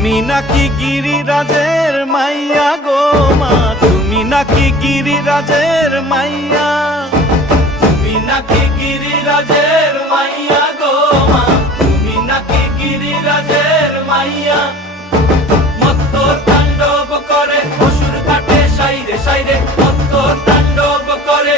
তুমি নাকি গিরিরাজের মাইয়া গো মা, তুমি নাকি গিরিরাজের মাইয়া, তুমি নাকি গিরিরাজের মাইয়া গো মা, তুমি নাকি গিরিরাজের মাইয়া। মত্ত তাণ্ডব করে অসুর কাটে সাইরে সাইরে, মত্ত তাণ্ডব করে